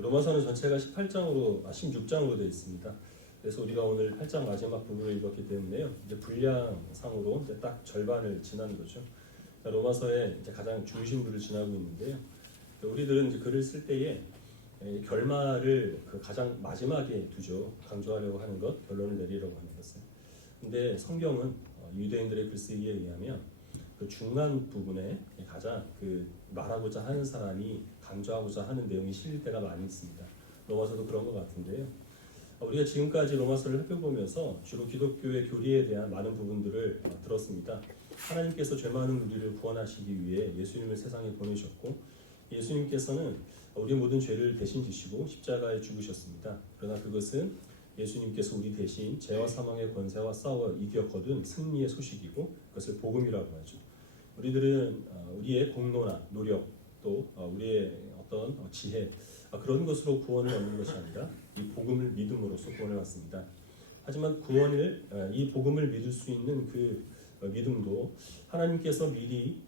로마서는 전체가 16장으로 되어 있습니다. 그래서 우리가 오늘 8장 마지막 부분을 읽었기 때문에요. 이제 분량상으로 이제 딱 절반을 지난 거죠. 로마서의 이제 가장 중심부를 지나고 있는데요. 우리들은 이제 글을 쓸 때에 결말을 그 가장 마지막에 두죠. 강조하려고 하는 것, 결론을 내리려고 하는 것은. 근데 성경은 유대인들의 글쓰기에 의하면 그 중간 부분에 가장 그 말하고자 하는 사람이 강조하고자 하는 내용이 실릴 때가 많이 있습니다. 로마서도 그런 것 같은데요. 우리가 지금까지 로마서를 살펴보면서 주로 기독교의 교리에 대한 많은 부분들을 들었습니다. 하나님께서 죄 많은 우리를 구원하시기 위해 예수님을 세상에 보내셨고, 예수님께서는 우리 모든 죄를 대신 지시고 십자가에 죽으셨습니다. 그러나 그것은 예수님께서 우리 대신 죄와 사망의 권세와 싸워 이겨 거둔 승리의 소식이고, 그것을 복음이라고 하죠. 우리들은 우리의 공로나 노력, 또 우리의 어떤 지혜, 그런 것으로 구원을 얻는 것이 아니라 이 복음을 믿음으로써 구원을 받습니다. 하지만 이 복음을 믿을 수 있는 그 믿음도 하나님께서 미리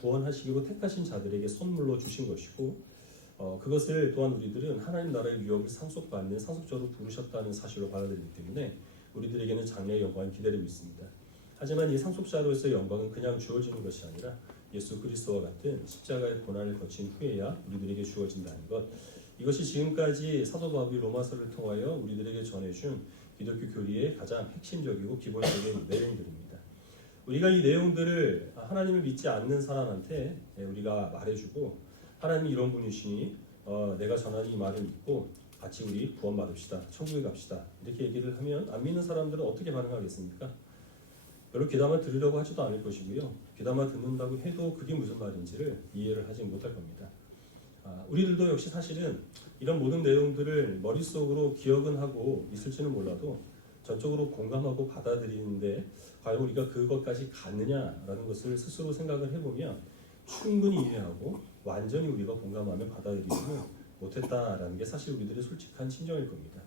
구원하시기로 택하신 자들에게 선물로 주신 것이고, 그것을 또한 우리들은 하나님 나라의 유업을 상속자로 부르셨다는 사실로 받아들이기 때문에 우리들에게는 장래의 영광이 기다리고 있습니다. 하지만 이 상속자로서의 영광은 그냥 주어지는 것이 아니라 예수 그리스도와 같은 십자가의 고난을 거친 후에야 우리들에게 주어진다는 것, 이것이 지금까지 사도 바울이 로마서를 통하여 우리들에게 전해준 기독교 교리의 가장 핵심적이고 기본적인 내용들입니다. 우리가 이 내용들을 하나님을 믿지 않는 사람한테 우리가 말해주고, 하나님이 이런 분이시니 내가 전하는 이 말을 믿고 같이 우리 구원받읍시다, 천국에 갑시다, 이렇게 얘기를 하면 안 믿는 사람들은 어떻게 반응하겠습니까? 별로 귀담아 들으려고 하지도 않을 것이고요. 귀담아 듣는다고 해도 그게 무슨 말인지를 이해를 하지 못할 겁니다. 우리들도 역시 사실은 이런 모든 내용들을 머릿속으로 기억은 하고 있을지는 몰라도 전적으로 공감하고 받아들이는데 과연 우리가 그것까지 갔느냐라는 것을 스스로 생각을 해보면 충분히 이해하고 완전히 우리가 공감하며 받아들이지는 못했다라는 게 사실 우리들의 솔직한 심정일 겁니다.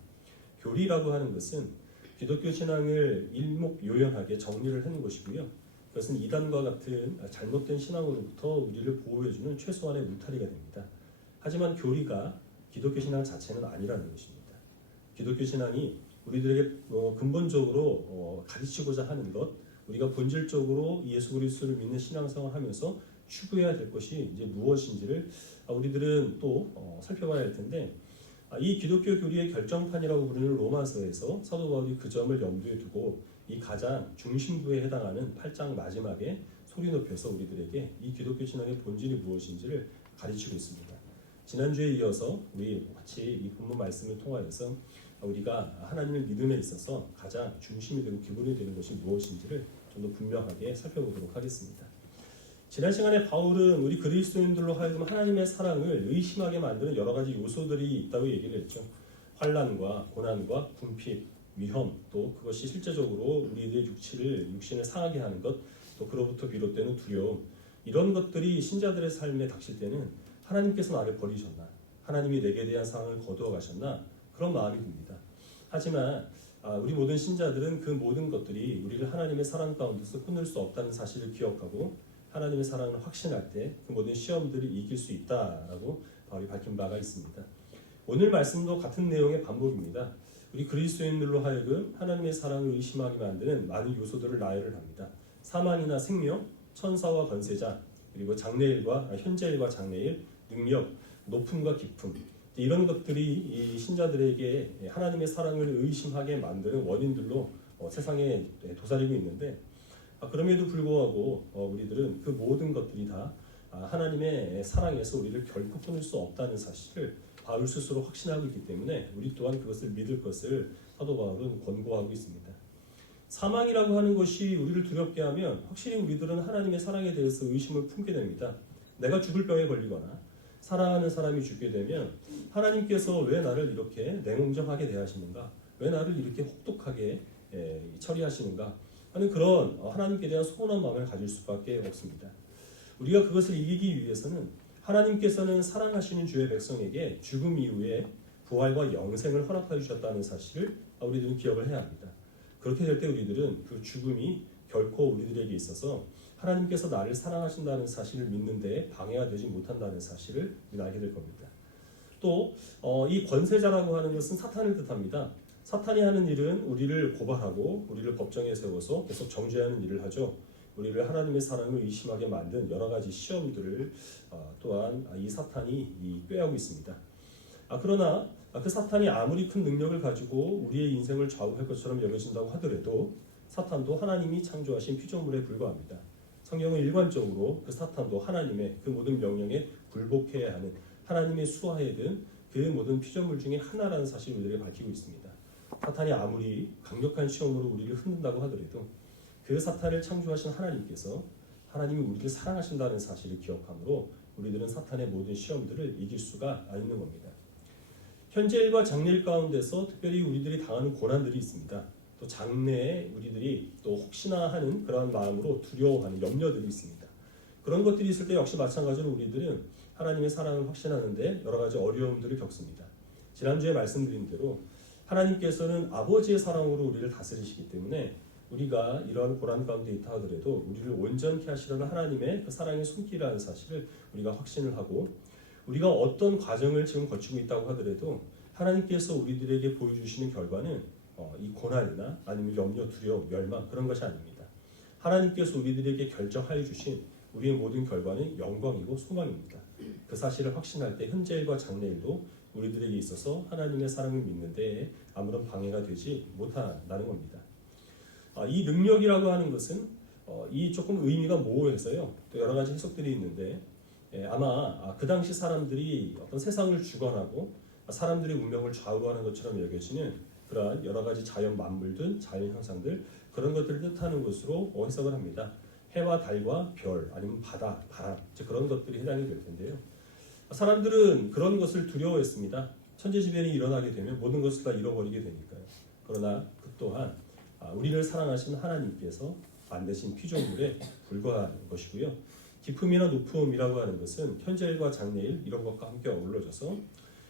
교리라고 하는 것은 기독교 신앙을 일목요연하게 정리를 하는 것이고요. 그것은 이단과 같은 잘못된 신앙으로부터 우리를 보호해주는 최소한의 울타리가 됩니다. 하지만 교리가 기독교 신앙 자체는 아니라는 것입니다. 기독교 신앙이 우리들에게 근본적으로 가르치고자 하는 것, 우리가 본질적으로 예수 그리스도를 믿는 신앙생활을 하면서 추구해야 될 것이 이제 무엇인지를 우리들은 또 살펴봐야 할 텐데, 이 기독교 교리의 결정판이라고 부르는 로마서에서 사도 바울이 그 점을 염두에 두고 이 가장 중심부에 해당하는 8장 마지막에 소리 높여서 우리들에게 이 기독교 신앙의 본질이 무엇인지를 가르치고 있습니다. 지난주에 이어서 우리 같이 이 본문 말씀을 통하여서 우리가 하나님을 믿음에 있어서 가장 중심이 되고 기본이 되는 것이 무엇인지를 좀 더 분명하게 살펴보도록 하겠습니다. 지난 시간에 바울은 우리 그리스도인들로 하여금 하나님의 사랑을 의심하게 만드는 여러 가지 요소들이 있다고 얘기를 했죠. 환난과 고난과 궁핍, 위험, 또 그것이 실제적으로 우리의 육신을 상하게 하는 것, 또 그로부터 비롯되는 두려움, 이런 것들이 신자들의 삶에 닥칠 때는 하나님께서 나를 버리셨나? 하나님이 내게 대한 사랑을 거두어 가셨나? 그런 마음이 듭니다. 하지만 우리 모든 신자들은 그 모든 것들이 우리를 하나님의 사랑 가운데서 끊을 수 없다는 사실을 기억하고 하나님의 사랑을 확신할 때 그 모든 시험들을 이길 수 있다라고 바울이 밝힌 바가 있습니다. 오늘 말씀도 같은 내용의 반복입니다. 우리 그리스도인들로 하여금 하나님의 사랑을 의심하게 만드는 많은 요소들을 나열을 합니다. 사망이나 생명, 천사와 권세자, 그리고 현재일과 장래일, 능력, 높음과 깊음, 이런 것들이 이 신자들에게 하나님의 사랑을 의심하게 만드는 원인들로 세상에 도사리고 있는데, 그럼에도 불구하고 우리들은 그 모든 것들이 다 하나님의 사랑에서 우리를 결코 끊을 수 없다는 사실을 바울 스스로 확신하고 있기 때문에 우리 또한 그것을 믿을 것을 사도 바울은 권고하고 있습니다. 사망이라고 하는 것이 우리를 두렵게 하면 확실히 우리들은 하나님의 사랑에 대해서 의심을 품게 됩니다. 내가 죽을 병에 걸리거나 사랑하는 사람이 죽게 되면 하나님께서 왜 나를 이렇게 냉정하게 대하시는가? 왜 나를 이렇게 혹독하게 처리하시는가? 하는 그런 하나님께 대한 서운한 마음을 가질 수밖에 없습니다. 우리가 그것을 이기기 위해서는 하나님께서는 사랑하시는 주의 백성에게 죽음 이후에 부활과 영생을 허락하여 주셨다는 사실을 우리들은 기억을 해야 합니다. 그렇게 될 때 우리들은 그 죽음이 결코 우리들에게 있어서 하나님께서 나를 사랑하신다는 사실을 믿는 데 방해가 되지 못한다는 사실을 알게 될 겁니다. 또 이 권세자라고 하는 것은 사탄을 뜻합니다. 사탄이 하는 일은 우리를 고발하고 우리를 법정에 세워서 계속 정죄하는 일을 하죠. 우리를 하나님의 사랑을 의심하게 만든 여러 가지 시험들을 또한 이 사탄이 꾀하고 있습니다. 그러나 그 사탄이 아무리 큰 능력을 가지고 우리의 인생을 좌우할 것처럼 여겨진다고 하더라도 사탄도 하나님이 창조하신 피조물에 불과합니다. 성경은 일관적으로 그 사탄도 하나님의 그 모든 명령에 굴복해야 하는 하나님의 수하에 든 그 모든 피조물 중에 하나라는 사실을 우리에게 밝히고 있습니다. 사탄이 아무리 강력한 시험으로 우리를 흔든다고 하더라도 그 사탄을 창조하신 하나님께서 하나님이 우리를 사랑하신다는 사실을 기억함으로 우리들은 사탄의 모든 시험들을 이길 수가 있는 겁니다. 현재일과 장래일 가운데서 특별히 우리들이 당하는 고난들이 있습니다. 또 장래에 우리들이 또 혹시나 하는 그러한 마음으로 두려워하는 염려들이 있습니다. 그런 것들이 있을 때 역시 마찬가지로 우리들은 하나님의 사랑을 확신하는데 여러 가지 어려움들을 겪습니다. 지난주에 말씀드린 대로 하나님께서는 아버지의 사랑으로 우리를 다스리시기 때문에 우리가 이러한 고난 가운데 있다 하더라도 우리를 온전케 하시려는 하나님의 그 사랑의 손길이라는 사실을 우리가 확신을 하고 우리가 어떤 과정을 지금 거치고 있다고 하더라도 하나님께서 우리들에게 보여주시는 결과는 이 고난이나 아니면 염려, 두려움, 멸망 그런 것이 아닙니다. 하나님께서 우리들에게 결정하여 주신 우리의 모든 결과는 영광이고 소망입니다. 그 사실을 확신할 때 현재일과 장래일도 우리들에게 있어서 하나님의 사랑을 믿는 데에 아무런 방해가 되지 못한다는 겁니다. 이 능력이라고 하는 것은 이 조금 의미가 모호해서요. 또 여러 가지 해석들이 있는데 아마 그 당시 사람들이 어떤 세상을 주관하고 사람들의 운명을 좌우하는 것처럼 여겨지는 그러한 여러 가지 자연 만물들, 자연 현상들 그런 것들을 뜻하는 것으로 해석을 합니다. 해와 달과 별 아니면 바다, 바람 그런 것들이 해당이 될 텐데요. 사람들은 그런 것을 두려워했습니다. 천재지변이 일어나게 되면 모든 것을 다 잃어버리게 되니까요. 그러나 그 또한 우리를 사랑하신 하나님께서 만드신 피조물에 불과한 것이고요. 기품이나 높음이라고 하는 것은 현재일과 장래일 이런 것과 함께 어우러져서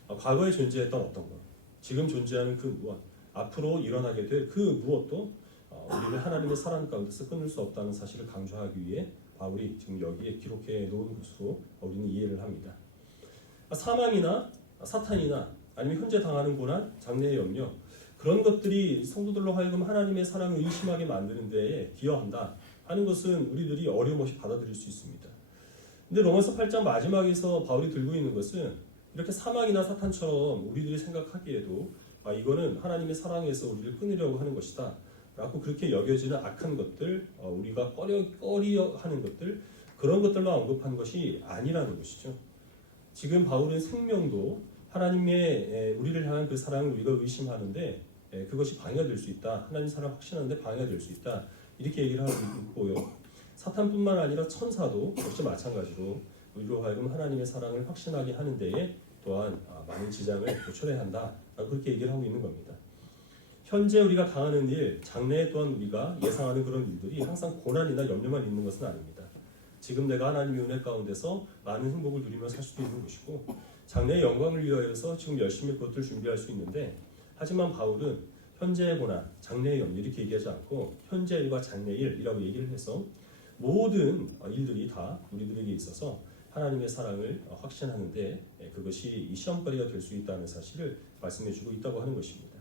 과거에 존재했던 어떤 것, 지금 존재하는 그 무엇, 앞으로 일어나게 될 그 무엇도 우리를 하나님의 사랑 가운데서 끊을 수 없다는 사실을 강조하기 위해 바울이 지금 여기에 기록해 놓은 것으로 우리는 이해를 합니다. 사망이나 사탄이나 아니면 현재 당하는 고난, 장래의 염려 그런 것들이 성도들로 하여금 하나님의 사랑을 의심하게 만드는 데에 기여한다 하는 것은 우리들이 어려움 없이 받아들일 수 있습니다. 근데 로마서 8장 마지막에서 바울이 들고 있는 것은 이렇게 사망이나 사탄처럼 우리들이 생각하기에도 이거는 하나님의 사랑에서 우리를 끊으려고 하는 것이다 라고 그렇게 여겨지는 악한 것들, 우리가 꺼려 하는 것들 그런 것들만 언급한 것이 아니라는 것이죠. 지금 바울은 생명도 하나님의 우리를 향한 그 사랑을 우리가 의심하는데 그것이 방해가 될 수 있다. 하나님 사랑 확신하는데 방해가 될 수 있다. 이렇게 얘기를 하고 있고요. 사탄뿐만 아니라 천사도 역시 마찬가지로 우리로 하여금 하나님의 사랑을 확신하게 하는 데에 또한 많은 지장을 초래해야 한다. 그렇게 얘기를 하고 있는 겁니다. 현재 우리가 당하는 일, 장래에 또한 우리가 예상하는 그런 일들이 항상 고난이나 염려만 있는 것은 아닙니다. 지금 내가 하나님의 은혜 가운데서 많은 행복을 누리며 살 수도 있는 것이고 장래의 영광을 위하여서 지금 열심히 그것들 준비할 수 있는데 하지만 바울은 현재의 고난, 장래의 염려 이렇게 얘기하지 않고 현재 일과 장래 일이라고 얘기를 해서 모든 일들이 다 우리들에게 있어서 하나님의 사랑을 확신하는데 그것이 이 시험거리가 될 수 있다는 사실을 말씀해주고 있다고 하는 것입니다.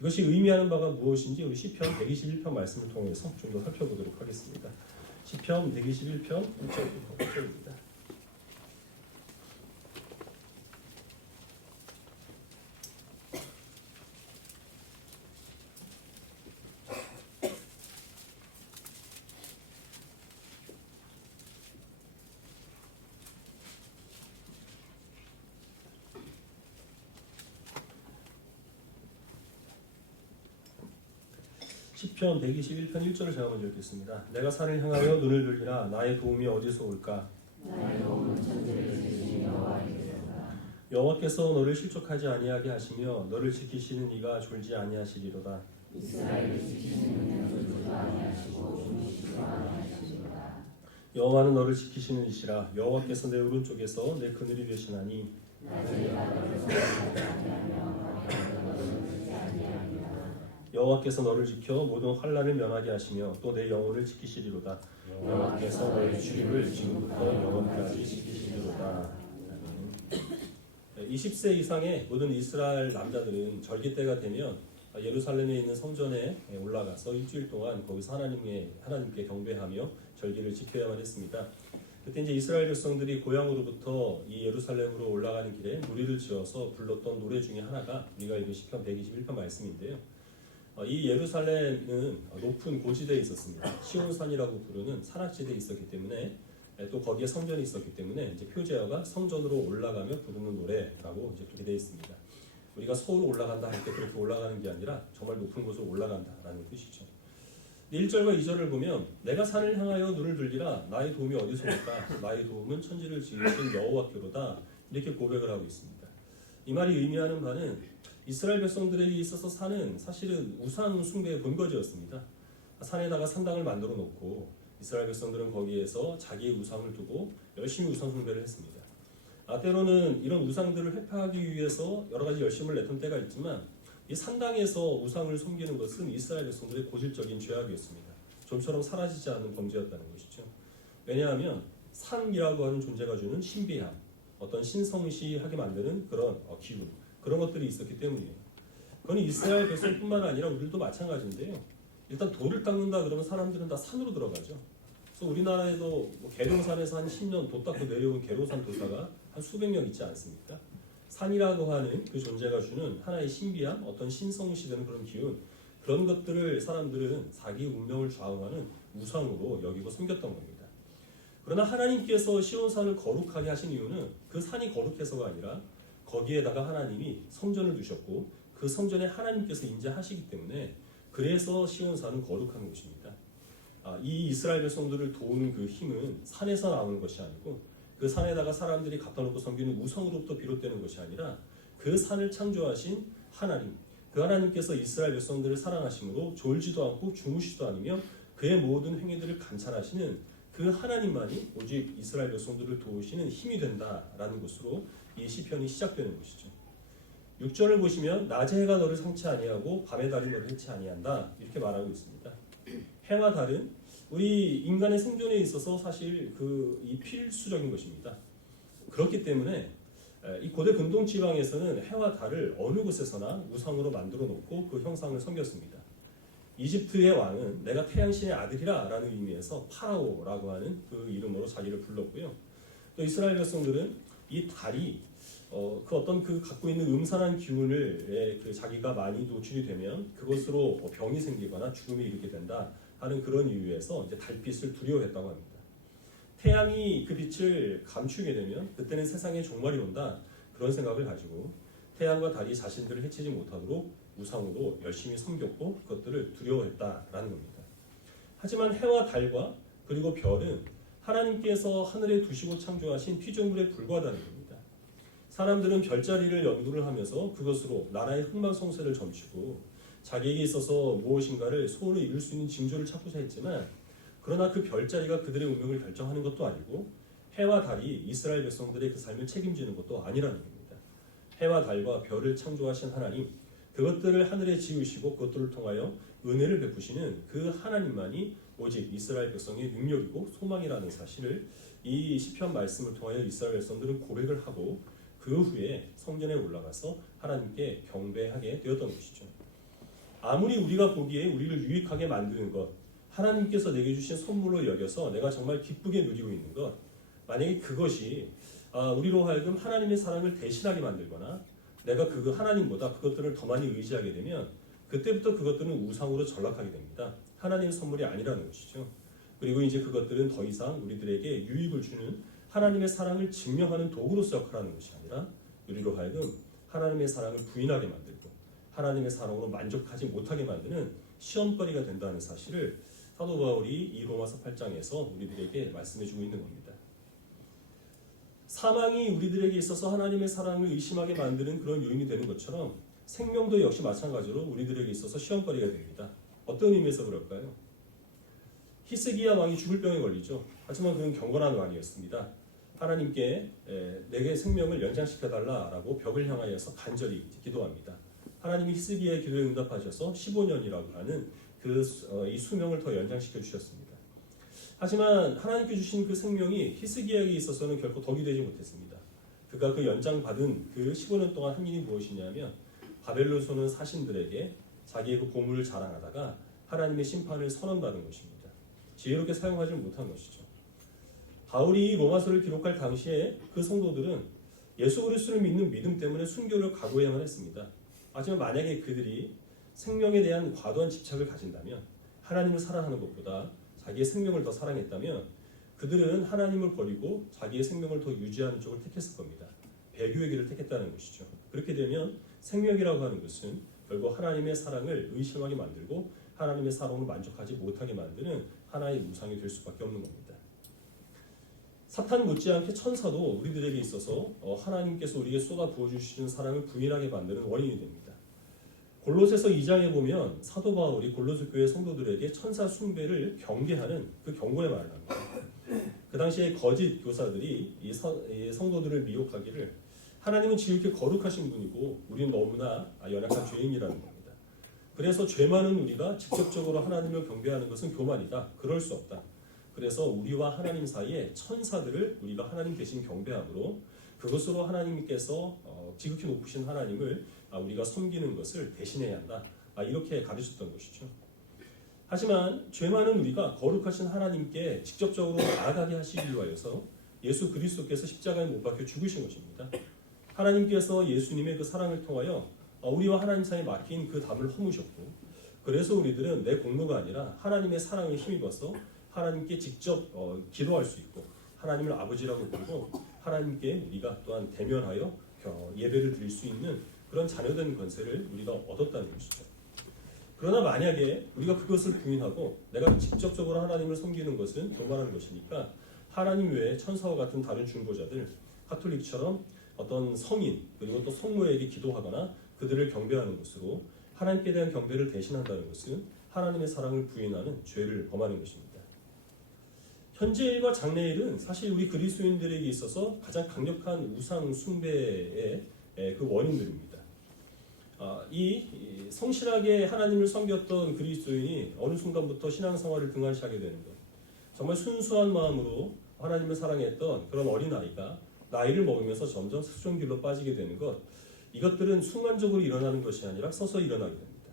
이것이 의미하는 바가 무엇인지 우리 시편 121편 말씀을 통해서 좀 더 살펴보도록 하겠습니다. 시편 121편 1절부터 8절입니다. 시편 121편 1절을 제가 먼저 읽겠습니다. 내가 산을 향하여 눈을 들리라 나의 도움이 어디서 올까? 여호와께서 너를 실족하지 아니하게 하시며 너를 지키시는 이가 졸지 아니하시리로다. 여호와는 너를 지키시는 이시라. 여호와께서 내 오른쪽에서 내 그늘이 되시나니 여호와께서 너를 지켜 모든 환난을 면하게 하시며 또 내 영혼을 지키시리로다. 여호와께서 너의 출입을 지금부터 영원까지 지키시리로다. 20세 이상의 모든 이스라엘 남자들은 절기 때가 되면 예루살렘에 있는 성전에 올라가서 일주일 동안 거기서 하나님께 경배하며 절기를 지켜야만 했습니다. 그때 이제 이스라엘 백성들이 고향으로부터 이 예루살렘으로 올라가는 길에 무리를 지어서 불렀던 노래 중에 하나가 우리가 읽은 시편 121편 말씀인데요. 이 예루살렘은 높은 고지대에 있었습니다. 시온산이라고 부르는 산악지대에 있었기 때문에 또 거기에 성전이 있었기 때문에 이제 표제어가 성전으로 올라가며 부르는 노래라고 이제 그렇게 되어 있습니다. 우리가 서울로 올라간다 할 때 그렇게 올라가는 게 아니라 정말 높은 곳으로 올라간다라는 뜻이죠. 1절과 2절을 보면 내가 산을 향하여 눈을 들리라 나의 도움이 어디서 올까 나의 도움은 천지를 지으신 여호와께로다 이렇게 고백을 하고 있습니다. 이 말이 의미하는 바는 이스라엘 백성들에게 있어서 산은 사실은 우상 숭배의 본거지였습니다. 산에다가 산당을 만들어 놓고 이스라엘 백성들은 거기에서 자기의 우상을 두고 열심히 우상 숭배를 했습니다. 때로는 이런 우상들을 회파하기 위해서 여러 가지 열심을 냈던 때가 있지만 이 산당에서 우상을 섬기는 것은 이스라엘 백성들의 고질적인 죄악이었습니다. 좀처럼 사라지지 않는 범죄였다는 것이죠. 왜냐하면 산이라고 하는 존재가 주는 신비함, 어떤 신성시하게 만드는 그런 기운, 그런 것들이 있었기 때문이에요. 그건 이스라엘 백성뿐만 아니라 우리도 마찬가지인데요. 일단 돌을 닦는다 그러면 사람들은 다 산으로 들어가죠. 그래서 우리나라에도 계룡산에서 한 10년 도 닦고 내려온 계룡산 도사가 한 수백 명 있지 않습니까? 산이라고 하는 그 존재가 주는 하나의 신비함, 어떤 신성시되는 그런 기운, 그런 것들을 사람들은 자기 운명을 좌우하는 우상으로 여기고 섬겼던 겁니다. 그러나 하나님께서 시온산을 거룩하게 하신 이유는 그 산이 거룩해서가 아니라 거기에다가 하나님이 성전을 두셨고 그 성전에 하나님께서 임재하시기 때문에 그래서 시온산은 거룩한 것입니다. 이 이스라엘 백성들을 도우는 그 힘은 산에서 나오는 것이 아니고 그 산에다가 사람들이 갖다 놓고 섬기는 우상으로부터 비롯되는 것이 아니라 그 산을 창조하신 하나님, 그 하나님께서 이스라엘 백성들을 사랑하심으로 졸지도 않고 주무시도 않으며 그의 모든 행위들을 감찰하시는 그 하나님만이 오직 이스라엘 백성들을 도우시는 힘이 된다라는 것으로 이 시편이 시작되는 것이죠. 6절을 보시면 낮의 해가 너를 상치 아니하고 밤의 달이 너를 해치 아니한다 이렇게 말하고 있습니다. 해와 달은 우리 인간의 생존에 있어서 사실 이 필수적인 것입니다. 그렇기 때문에 이 고대 근동 지방에서는 해와 달을 어느 곳에서나 우상으로 만들어 놓고 그 형상을 섬겼습니다. 이집트의 왕은 내가 태양신의 아들이라 라는 의미에서 파라오라고 하는 그 이름으로 자기를 불렀고요. 또 이스라엘 백성들은 이 달이 그 어떤 그 갖고 있는 음산한 기운을 자기가 많이 노출이 되면 그것으로 병이 생기거나 죽음에 이르게 된다 하는 그런 이유에서 이제 달빛을 두려워했다고 합니다. 태양이 그 빛을 감추게 되면 그때는 세상에 종말이 온다 그런 생각을 가지고 태양과 달이 자신들을 해치지 못하도록 우상으로 열심히 섬겼고 그것들을 두려워했다라는 겁니다. 하지만 해와 달과 그리고 별은 하나님께서 하늘에 두시고 창조하신 피조물에 불과하다는 겁니다. 사람들은 별자리를 연구를 하면서 그것으로 나라의 흥망성쇠를 점치고 자기에게 있어서 무엇인가를 소원을 이룰 수 있는 징조를 찾고자 했지만 그러나 그 별자리가 그들의 운명을 결정하는 것도 아니고 해와 달이 이스라엘 백성들의 그 삶을 책임지는 것도 아니라는 겁니다. 해와 달과 별을 창조하신 하나님, 그것들을 하늘에 지으시고 그것들을 통하여 은혜를 베푸시는 그 하나님만이 오직 이스라엘 백성의 능력이고 소망이라는 사실을 이 시편 말씀을 통하여 이스라엘 백성들은 고백을 하고 그 후에 성전에 올라가서 하나님께 경배하게 되었던 것이죠. 아무리 우리가 보기에 우리를 유익하게 만드는 것, 하나님께서 내게 주신 선물로 여겨서 내가 정말 기쁘게 누리고 있는 것, 만약에 그것이 우리로 하여금 하나님의 사랑을 대신하게 만들거나 내가 그 하나님보다 그것들을 더 많이 의지하게 되면 그때부터 그것들은 우상으로 전락하게 됩니다. 하나님의 선물이 아니라는 것이죠. 그리고 이제 그것들은 더 이상 우리들에게 유익을 주는 하나님의 사랑을 증명하는 도구로서 역할하는 것이 아니라 우리로 하여금 하나님의 사랑을 부인하게 만들고 하나님의 사랑으로 만족하지 못하게 만드는 시험거리가 된다는 사실을 사도 바울이 이 로마서 8장에서 우리들에게 말씀해주고 있는 겁니다. 사망이 우리들에게 있어서 하나님의 사랑을 의심하게 만드는 그런 요인이 되는 것처럼 생명도 역시 마찬가지로 우리들에게 있어서 시험거리가 됩니다. 어떤 의미에서 그럴까요? 히스기야 왕이 죽을 병에 걸리죠. 하지만 그는 경건한 왕이었습니다. 하나님께 내게 생명을 연장시켜달라라고 벽을 향하여서 간절히 기도합니다. 하나님이 히스기야의 기도에 응답하셔서 15년이라고 하는 이 수명을 더 연장시켜 주셨습니다. 하지만 하나님께 주신 그 생명이 히스기야에게 있어서는 결코 덕이 되지 못했습니다. 그가 그 연장받은 그 15년 동안 한 일이 무엇이냐면 바벨론 소는 사신들에게 자기의 그 보물을 자랑하다가 하나님의 심판을 선언받은 것입니다. 지혜롭게 사용하지 못한 것이죠. 바울이 로마서를 기록할 당시에 그 성도들은 예수 그리스도를 믿는 믿음 때문에 순교를 각오해야만 했습니다. 하지만 만약에 그들이 생명에 대한 과도한 집착을 가진다면, 하나님을 사랑하는 것보다 자기의 생명을 더 사랑했다면 그들은 하나님을 버리고 자기의 생명을 더 유지하는 쪽을 택했을 겁니다. 배교의 길을 택했다는 것이죠. 그렇게 되면 생명이라고 하는 것은 결국 하나님의 사랑을 의심하게 만들고 하나님의 사랑을 만족하지 못하게 만드는 하나의 우상이 될 수밖에 없는 겁니다. 사탄 못지않게 천사도 우리들에게 있어서 하나님께서 우리에게 쏟아 부어주시는 사랑을 부인하게 만드는 원인이 됩니다. 골로새서 2장에 보면 사도 바울이 골로새 교회 성도들에게 천사 숭배를 경계하는 그 경고의 말을 합니다. 그 당시에 거짓 교사들이 이 성도들을 미혹하기를 하나님은 지극히 거룩하신 분이고 우리는 너무나 연약한 죄인이라는 겁니다. 그래서 죄 많은 우리가 직접적으로 하나님을 경배하는 것은 교만이다. 그럴 수 없다. 그래서 우리와 하나님 사이에 천사들을 우리가 하나님 대신 경배함으로 그것으로 하나님께서 지극히 높으신 하나님을 우리가 섬기는 것을 대신해야 한다. 이렇게 가르쳤던 것이죠. 하지만 죄 많은 우리가 거룩하신 하나님께 직접적으로 나아가게 하시기 위하여서 예수 그리스도께서 십자가에 못 박혀 죽으신 것입니다. 하나님께서 예수님의 그 사랑을 통하여 우리와 하나님 사이에 막힌 그 담을 허무셨고, 그래서 우리들은 내 공로가 아니라 하나님의 사랑을 힘입어서 하나님께 직접 기도할 수 있고 하나님을 아버지라고 부르고 하나님께 우리가 또한 대면하여 예배를 드릴 수 있는 그런 자녀된 권세를 우리가 얻었다는 것이죠. 그러나 만약에 우리가 그것을 부인하고 내가 직접적으로 하나님을 섬기는 것은 교만한 것이니까 하나님 외에 천사와 같은 다른 중보자들, 가톨릭처럼 어떤 성인 그리고 또 성모에게 기도하거나 그들을 경배하는 것으로 하나님께 대한 경배를 대신한다는 것은 하나님의 사랑을 부인하는 죄를 범하는 것입니다. 현재일과 장래일은 사실 우리 그리스도인들에게 있어서 가장 강력한 우상 숭배의 그 원인들입니다. 이 성실하게 하나님을 섬겼던 그리스도인이 어느 순간부터 신앙생활을 등한시하게 되는 것, 정말 순수한 마음으로 하나님을 사랑했던 그런 어린아이가 나이를 먹으면서 점점 수종길로 빠지게 되는 것, 이것들은 순간적으로 일어나는 것이 아니라 서서히 일어나게 됩니다.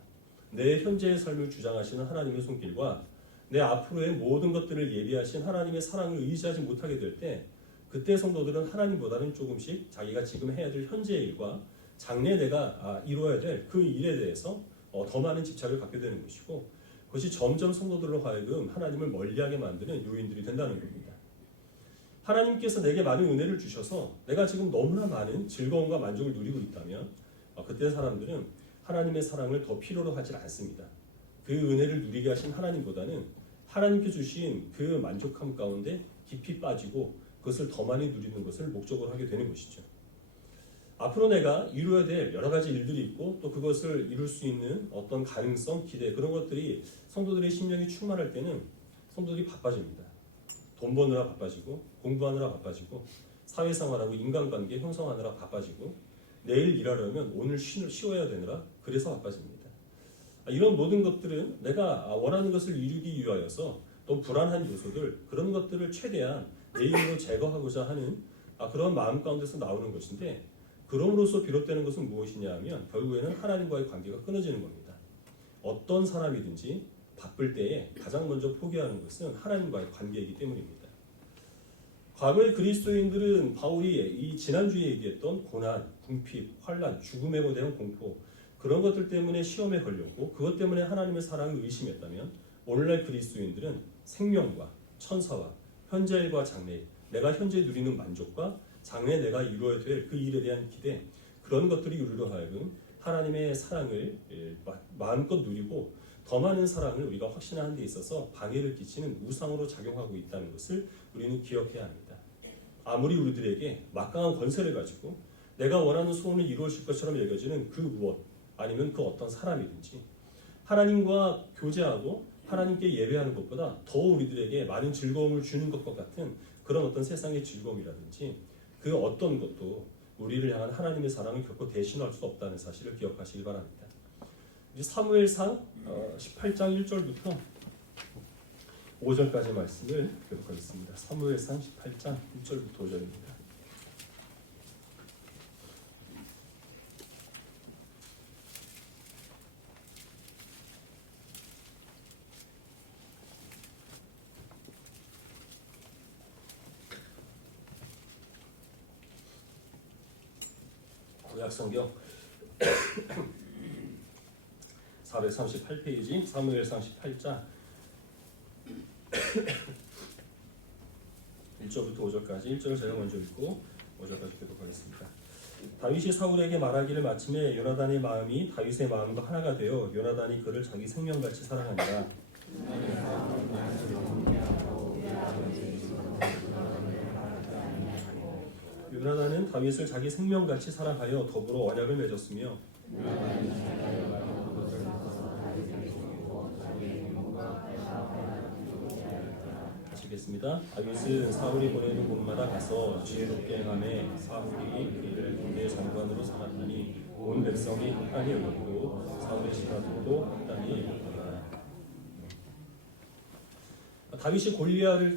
내 현재의 삶을 주장하시는 하나님의 손길과 내 앞으로의 모든 것들을 예비하신 하나님의 사랑을 의지하지 못하게 될 때, 그때 성도들은 하나님보다는 조금씩 자기가 지금 해야 될 현재의 일과 장래 내가 이루어야 될 그 일에 대해서 더 많은 집착을 갖게 되는 것이고, 그것이 점점 성도들로 하여금 하나님을 멀리하게 만드는 요인들이 된다는 겁니다. 하나님께서 내게 많은 은혜를 주셔서 내가 지금 너무나 많은 즐거움과 만족을 누리고 있다면 그때 사람들은 하나님의 사랑을 더 필요로 하지 않습니다. 그 은혜를 누리게 하신 하나님보다는 하나님께 주신 그 만족함 가운데 깊이 빠지고 그것을 더 많이 누리는 것을 목적으로 하게 되는 것이죠. 앞으로 내가 이루어야 될 여러 가지 일들이 있고 또 그것을 이룰 수 있는 어떤 가능성, 기대, 그런 것들이 성도들의 심령이 충만할 때는 성도들이 바빠집니다. 돈 버느라 바빠지고 공부하느라 바빠지고 사회생활하고 인간관계 형성하느라 바빠지고 내일 일하려면 오늘 쉬어야 되느라 그래서 바빠집니다. 이런 모든 것들은 내가 원하는 것을 이루기 위하여서 또 불안한 요소들, 그런 것들을 최대한 내 힘으로 제거하고자 하는 그런 마음 가운데서 나오는 것인데, 그럼으로써 비롯되는 것은 무엇이냐 하면 결국에는 하나님과의 관계가 끊어지는 겁니다. 어떤 사람이든지 바쁠 때에 가장 먼저 포기하는 것은 하나님과의 관계이기 때문입니다. 과거의 그리스도인들은 바울이 이 지난주에 얘기했던 고난, 궁핍, 환난, 죽음에 대한 공포, 그런 것들 때문에 시험에 걸렸고 그것 때문에 하나님의 사랑을 의심했다면, 오늘날 그리스도인들은 생명과 천사와 현재일과 장래일, 내가 현재 누리는 만족과 장래 내가 이루어야 될 그 일에 대한 기대, 그런 것들이 우리로 하여금 하나님의 사랑을 마음껏 누리고 더 많은 사랑을 우리가 확신하는 데 있어서 방해를 끼치는 우상으로 작용하고 있다는 것을 우리는 기억해야 합니다. 아무리 우리들에게 막강한 권세를 가지고 내가 원하는 소원을 이루어질 것처럼 여겨지는 그 무엇, 아니면 그 어떤 사람이든지 하나님과 교제하고 하나님께 예배하는 것보다 더 우리들에게 많은 즐거움을 주는 것과 같은 그런 어떤 세상의 즐거움이라든지 그 어떤 것도 우리를 향한 하나님의 사랑을 결코 대신할 수 없다는 사실을 기억하시기 바랍니다. 이제 사무엘상 18장 1절부터 5절까지 말씀을 기록하겠습니다. 사무엘상 18장 1절부터 5절입니다. 구약성경 438페이지 사무엘상 18장 1절부터 5절까지 1절을 제가 먼저 읽고 5절까지 기록하겠습니다. 다윗이 사울에게 말하기를 마침에 요나단의 마음이 다윗의 마음과 하나가 되어 요나단이 그를 자기 생명같이 사랑하니라. 요나단은 다윗을 자기 생명같이 사랑하여 더불어 언약을 맺었으며 하시겠습니다. 다윗은 사울이 보내는 곳마다 가서 지혜롭게 행하매 사울이 그를 그의 장관으로 삼았더니 온 백성이 한탄히 여겼고 사울의 신하들도 한탄히 여겼더라. 다윗이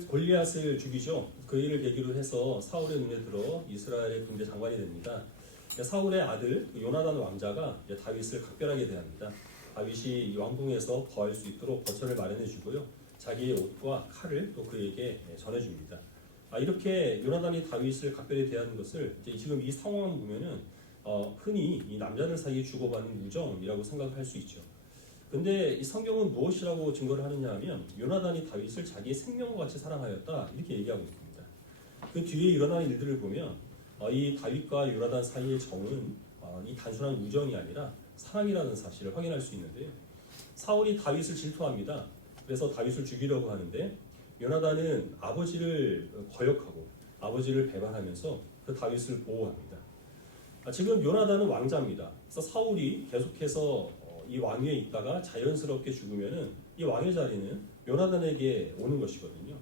골리앗을 죽이죠. 그 일을 계기로 해서 사울의 눈에 들어 이스라엘의 군대 장관이 됩니다. 사울의 아들 요나단 왕자가 다윗을 각별하게 대합니다. 다윗이 왕궁에서 거할 수 있도록 거처를 마련해 주고요. 자기의 옷과 칼을 또 그에게 전해줍니다. 이렇게 요나단이 다윗을 각별히 대하는 것을 이제 지금 이 상황을 보면은 흔히 이 남자들 사이에 주고받는 우정이라고 생각할 수 있죠. 근데 이 성경은 무엇이라고 증거를 하느냐 하면 요나단이 다윗을 자기의 생명과 같이 사랑하였다 이렇게 얘기하고 있습니다. 그 뒤에 일어난 일들을 보면 이 다윗과 요나단 사이의 정은 이 단순한 우정이 아니라 사랑이라는 사실을 확인할 수 있는데요. 사울이 다윗을 질투합니다. 그래서 다윗을 죽이려고 하는데 요나단은 아버지를 거역하고 아버지를 배반하면서 그 다윗을 보호합니다. 지금 요나단은 왕자입니다. 그래서 사울이 계속해서 이 왕위에 있다가 자연스럽게 죽으면은 이 왕의 자리는 요나단에게 오는 것이거든요.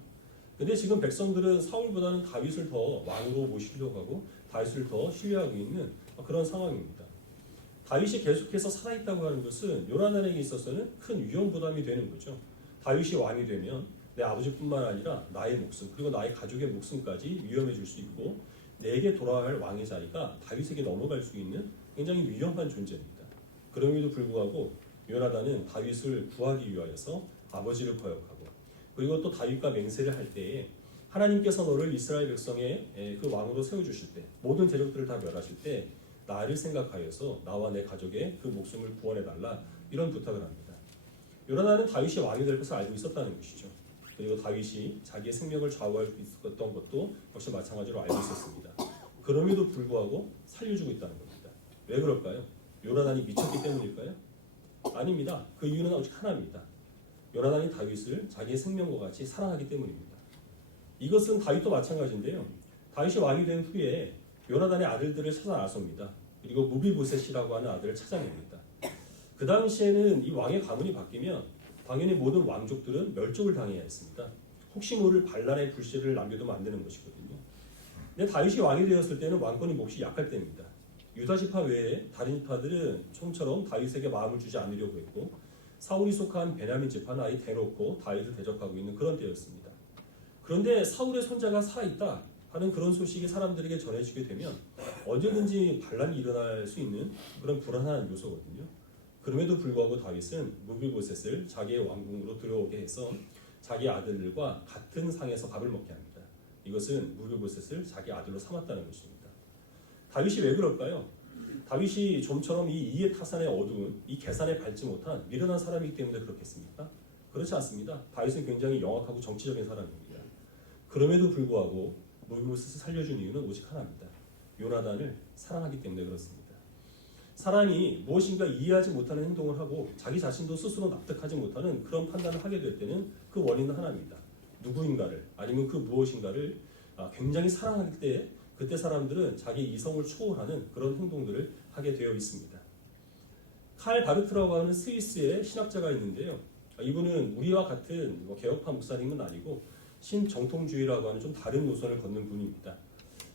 근데 지금 백성들은 사울보다는 다윗을 더 왕으로 모시려고 하고 다윗을 더 신뢰하고 있는 그런 상황입니다. 다윗이 계속해서 살아있다고 하는 것은 요나단에게 있어서는 큰 위험 부담이 되는 거죠. 다윗이 왕이 되면 내 아버지뿐만 아니라 나의 목숨 그리고 나의 가족의 목숨까지 위험해질 수 있고 내게 돌아갈 왕의 자리가 다윗에게 넘어갈 수 있는 굉장히 위험한 존재입니다. 그럼에도 불구하고 요나단은 다윗을 구하기 위하여서 아버지를 거역하고 그리고 또 다윗과 맹세를 할 때에 하나님께서 너를 이스라엘 백성의 그 왕으로 세워주실 때 모든 대적들을 다 멸하실 때 나를 생각하여서 나와 내 가족의 그 목숨을 구원해달라 이런 부탁을 합니다. 요나단은 다윗이 왕이 될 것을 알고 있었다는 것이죠. 그리고 다윗이 자기의 생명을 좌우할 수 있었던 것도 역시 마찬가지로 알고 있었습니다. 그럼에도 불구하고 살려주고 있다는 겁니다. 왜 그럴까요? 요나단이 미쳤기 때문일까요? 아닙니다. 그 이유는 오직 하나입니다. 요나단이 다윗을 자기의 생명과 같이 사랑하기 때문입니다. 이것은 다윗도 마찬가지인데요. 다윗이 왕이 된 후에 요나단의 아들들을 찾아 나섭니다. 그리고 무비보셋이라고 하는 아들을 찾아냅니다. 그 당시에는 이 왕의 가문이 바뀌면 당연히 모든 왕족들은 멸족을 당해야 했습니다. 혹시 모를 반란의 불씨를 남겨두면 안 되는 것이거든요. 근데 다윗이 왕이 되었을 때는 왕권이 몹시 약할 때입니다. 유다 지파 외에 다른 지파들은 좀처럼 다윗에게 마음을 주지 않으려고 했고 사울이 속한 베냐민 지파는 아예 대놓고 다윗을 대적하고 있는 그런 때였습니다. 그런데 사울의 손자가 살아있다 하는 그런 소식이 사람들에게 전해지게 되면 언제든지 반란이 일어날 수 있는 그런 불안한 요소거든요. 그럼에도 불구하고 다윗은 무비보셋을 자기의 왕궁으로 들어오게 해서 자기 아들들과 같은 상에서 밥을 먹게 합니다. 이것은 무비보셋을 자기 아들로 삼았다는 것입니다. 다윗이 왜 그럴까요? 다윗이 좀처럼 이 이해 타산에 어두운 이 계산에 밟지 못한 미련한 사람이기 때문에 그렇겠습니까? 그렇지 않습니다. 다윗은 굉장히 영악하고 정치적인 사람입니다. 그럼에도 불구하고 무비보셋을 살려준 이유는 오직 하나입니다. 요나단을 사랑하기 때문에 그렇습니다. 사람이 무엇인가 이해하지 못하는 행동을 하고 자기 자신도 스스로 납득하지 못하는 그런 판단을 하게 될 때는 그 원인은 하나입니다. 누구인가를 아니면 그 무엇인가를 굉장히 사랑할 때 그때 사람들은 자기 이성을 초월하는 그런 행동들을 하게 되어 있습니다. 칼 바르트라고 하는 스위스의 신학자가 있는데요. 이분은 우리와 같은 개혁파 목사님은 아니고 신정통주의라고 하는 좀 다른 노선을 걷는 분입니다.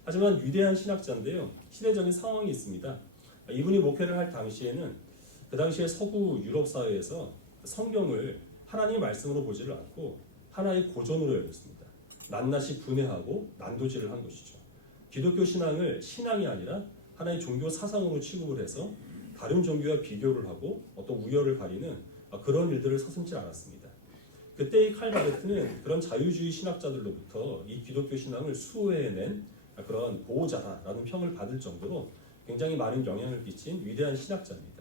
하지만 위대한 신학자인데요. 시대적인 상황이 있습니다. 이분이 목회를 할 당시에는 그 당시에 서구 유럽 사회에서 성경을 하나님의 말씀으로 보지를 않고 하나의 고전으로 여겼습니다. 낱낱이 분해하고 난도질을 한 것이죠. 기독교 신앙을 신앙이 아니라 하나의 종교 사상으로 취급을 해서 다른 종교와 비교를 하고 어떤 우열을 가리는 그런 일들을 서슴지 않았습니다. 그때 이 칼 바르트는 그런 자유주의 신학자들로부터 이 기독교 신앙을 수호해낸 그런 보호자다라는 평을 받을 정도로 굉장히 많은 영향을 끼친 위대한 신학자입니다.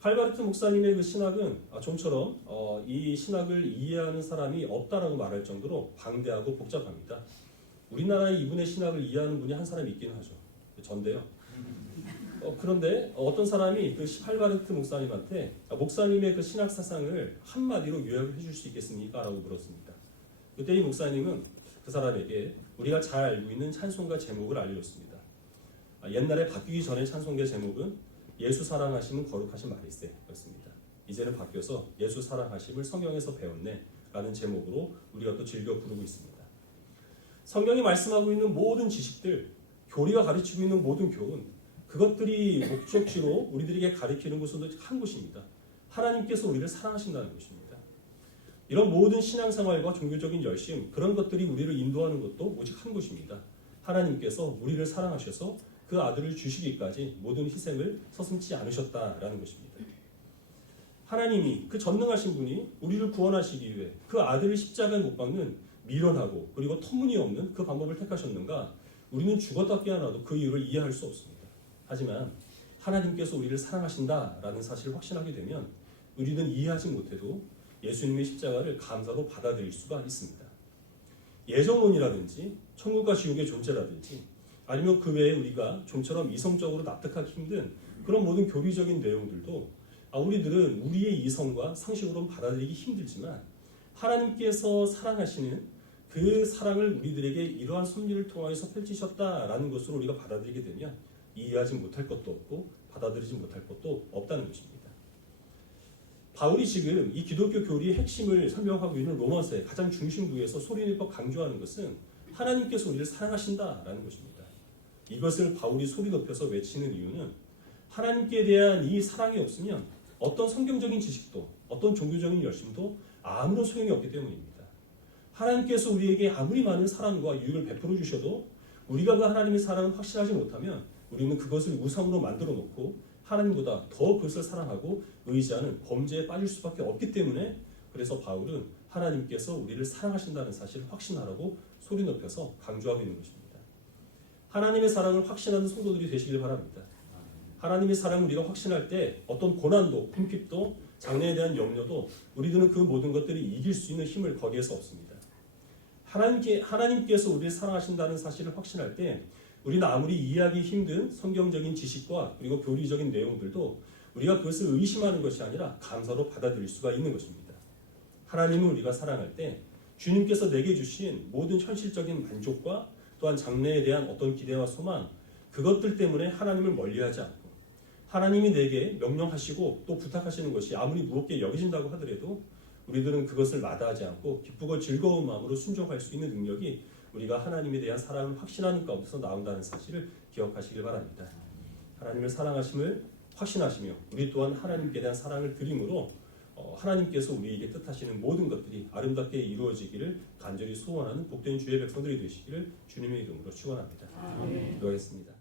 칼바르트 목사님의 그 신학은 좀처럼 이 신학을 이해하는 사람이 없다라고 말할 정도로 방대하고 복잡합니다. 우리나라에 이분의 신학을 이해하는 분이 한 사람 있기는 하죠. 전데요. 그런데 어떤 사람이 그 칼바르트 목사님한테 목사님의 그 신학 사상을 한마디로 요약을 해줄 수 있겠습니까? 라고 물었습니다. 그때 이 목사님은 그 사람에게 우리가 잘 알고 있는 찬송가 제목을 알려줬습니다. 옛날에 바뀌기 전에 찬송가 제목은 예수 사랑하심은 거룩하신 말일세 였습니다. 이제는 바뀌어서 예수 사랑하심을 성경에서 배웠네 라는 제목으로 우리가 또 즐겨 부르고 있습니다. 성경이 말씀하고 있는 모든 지식들, 교리가 가르치고 있는 모든 교훈, 그것들이 목적지로 우리들에게 가르치는 것은 한 곳입니다. 하나님께서 우리를 사랑하신다는 것입니다. 이런 모든 신앙생활과 종교적인 열심, 그런 것들이 우리를 인도하는 것도 오직 한 곳입니다. 하나님께서 우리를 사랑하셔서 그 아들을 주시기까지 모든 희생을 서슴지 않으셨다라는 것입니다. 하나님이 그 전능하신 분이 우리를 구원하시기 위해 그 아들을 십자가에 못 박는 미련하고 그리고 터무니없는 그 방법을 택하셨는가? 우리는 죽었다 깨어나도 그 이유를 이해할 수 없습니다. 하지만 하나님께서 우리를 사랑하신다라는 사실을 확신하게 되면 우리는 이해하지 못해도 예수님의 십자가를 감사로 받아들일 수가 있습니다. 예정론이라든지 천국과 지옥의 존재라든지 아니면 그 외에 우리가 좀처럼 이성적으로 납득하기 힘든 그런 모든 교리적인 내용들도 우리들은 우리의 이성과 상식으로는 받아들이기 힘들지만 하나님께서 사랑하시는 그 사랑을 우리들에게 이러한 섭리를 통하여서 펼치셨다라는 것으로 우리가 받아들이게 되면 이해하지 못할 것도 없고 받아들이지 못할 것도 없다는 것입니다. 바울이 지금 이 기독교 교리의 핵심을 설명하고 있는 로마서의 가장 중심부에서 소리내어 강조하는 것은 하나님께서 우리를 사랑하신다라는 것입니다. 이것을 바울이 소리 높여서 외치는 이유는 하나님께 대한 이 사랑이 없으면 어떤 성경적인 지식도 어떤 종교적인 열심도 아무런 소용이 없기 때문입니다. 하나님께서 우리에게 아무리 많은 사랑과 유익을 베풀어 주셔도 우리가 그 하나님의 사랑을 확신하지 못하면 우리는 그것을 우상으로 만들어 놓고 하나님보다 더 그것을 사랑하고 의지하는 범죄에 빠질 수밖에 없기 때문에 그래서 바울은 하나님께서 우리를 사랑하신다는 사실을 확신하라고 소리 높여서 강조하고 있는 것입니다. 하나님의 사랑을 확신하는 성도들이 되시길 바랍니다. 하나님의 사랑을 우리가 확신할 때 어떤 고난도, 궁핍도, 장래에 대한 염려도 우리들은 그 모든 것들이 이길 수 있는 힘을 거기에서 얻습니다. 하나님께서 우리를 사랑하신다는 사실을 확신할 때 우리는 아무리 이해하기 힘든 성경적인 지식과 그리고 교리적인 내용들도 우리가 그것을 의심하는 것이 아니라 감사로 받아들일 수가 있는 것입니다. 하나님을 우리가 사랑할 때 주님께서 내게 주신 모든 현실적인 만족과 또한 장래에 대한 어떤 기대와 소망, 그것들 때문에 하나님을 멀리하지 않고 하나님이 내게 명령하시고 또 부탁하시는 것이 아무리 무겁게 여겨진다고 하더라도 우리들은 그것을 마다하지 않고 기쁘고 즐거운 마음으로 순종할 수 있는 능력이 우리가 하나님에 대한 사랑을 확신하는 가운데서 나온다는 사실을 기억하시길 바랍니다. 하나님을 사랑하심을 확신하시며 우리 또한 하나님께 대한 사랑을 드림으로 하나님께서 우리에게 뜻하시는 모든 것들이 아름답게 이루어지기를 간절히 소원하는 복된 주의 백성들이 되시기를 주님의 이름으로 축원합니다. 기도하겠습니다.